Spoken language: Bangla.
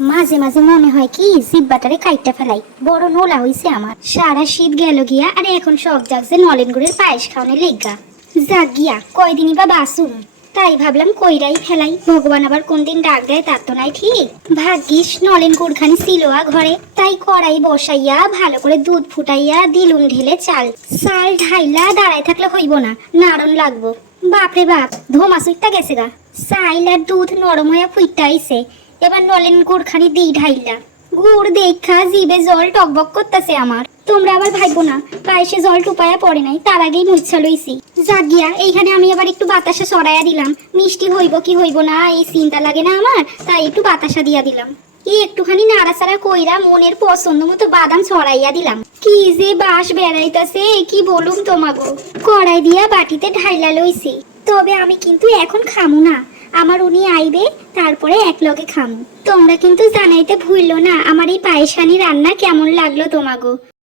মাঝে মাঝে মনে হয় কি, জিব্বাটারে কাইটটা ফেলাই। বড় নোলা হইছে আমার। সারা শীত গেল গিয়া, আর এখন শখ জাগছে নলেন গুড়ের পায়েস খাওয়ানোর লেগা। যাক গিয়া, কয়দিনই বা বাসুম তাই ভাবলাম কইরাই ফেলাই। ভগবান আবার কোন দিন ডাক দেয় তার তো নাই ঠিক। ভাগ্যিস নলেন গুড়খানি ছিল ঘরে। তাই কড়াই বসাইয়া, ভালো করে দুধ ফুটাইয়া দিলুম ঢেলে চাল। চাল ঢাইলা দাঁড়ায় থাকলে হইব না, নাড়ন লাগবো। বাপরে বাপ ধোমা সুইটটা গেছে গা। চাইল আর দুধ নরম হইয়া ফুইটা আইছে। এবার নলেন গুড়খানি দিই ঢাইলা। গুড় দেখা জিবে জল টকবক করতেছে আমার। তোমরা আবার ভাইবো না পায়েসে জল টুপায়া পড়ে নাই, তার আগেই মুচ্ছা লইছি। জাগিয়া, এইখানে আমি আবার একটু বাতাসা সরাইয়া দিলাম। মিষ্টি হইব কি হইব না, এই চিন্তা লাগে না আমার, তাই একটু বাতাসা দিয়া দিলাম। এই একটুখানি নাড়াচাড়া কইরা মনের পছন্দ মতো বাদাম ছড়াইয়া দিলাম। কি যে বাস বেড়াইতাছে, কি বলুম তোমাগো। কড়াই দিয়া বাটিতে ঢাইলা লইছি। তবে আমি কিন্তু এখন খামু না। আমার উনি আইবে, তারপরে এক লগে খামু। তোমরা কিন্তু জানাইতে ভুললো না, আমার এই পায়েসানি রান্না কেমন লাগল তোমাগো।